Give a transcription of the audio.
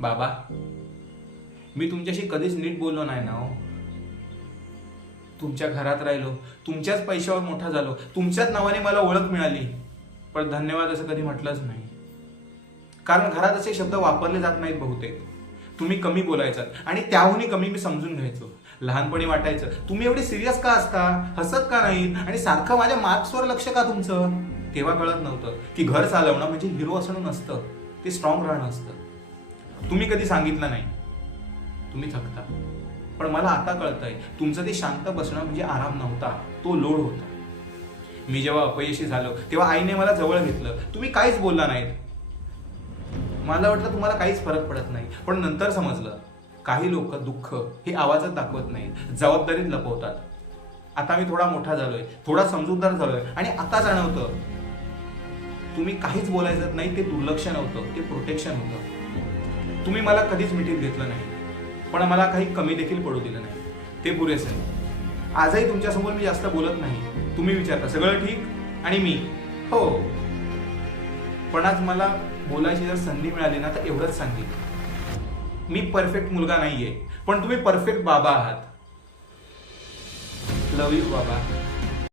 बाबा मी तुमच्याशी कधीच नीट बोललो नाही ना हो. तुमच्या घरात राहिलो तुमच्याच पैशावर मोठा झालो तुमच्याच नावाने मला ओळख मिळाली. पण धन्यवाद असं कधी म्हटलंच नाही. कारण घरात असे शब्द वापरले जात नाहीत बहुतेक. तुम्ही कमी बोलायचं आणि त्याहूनही कमी मी समजून घ्यायचो. लहानपणी वाटायचं तुम्ही एवढे सिरियस का असता? हसत का नाही? आणि सारखं माझ्या मार्क्सवर लक्ष का तुमचं? तेव्हा कळत नव्हतं की घर चालवणं म्हणजे हिरो असणं नसतं. ते स्ट्रॉंग राहणं असतं. तुम्ही कधी सांगितलं नाही. तुम्ही थकता. पण मला आता कळतंय तुमचं ते शांत बसणं म्हणजे आराम नव्हता तो लोड होता. मी जेव्हा अपयशी झालो तेव्हा आईने मला जवळ घेतलं. तुम्ही काहीच बोलला नाहीत. मला वाटलं तुम्हाला काहीच फरक पडत नाही. पण नंतर समजलं काही लोक दुःख हे आवाजात दाखवत नाहीत जबाबदारीत लपवतात. आता मी थोडा मोठा झालोय थोडा समजूतदार झालोय आणि आता जाणवतं तुम्ही काहीच बोलायचं नाही ते दुर्लक्ष नव्हतं ते प्रोटेक्शन होतं. तुम्ही मला कधीच मिठीत घेतलं नाही. पण मला काही कमी देखील पडू दिलं नाही. ते पुरेसे आहे. आजही तुमच्यासमोर मी जास्त बोलत नाही. तुम्ही विचारता सगळं ठीक? आणि मी? हो. पण आज मला बोलायची जर संधी मिळाली ना तर एवढंच सांगेल मी परफेक्ट मुलगा नाहीये. पण तुम्ही परफेक्ट बाबा आहात. लव यू बाबा.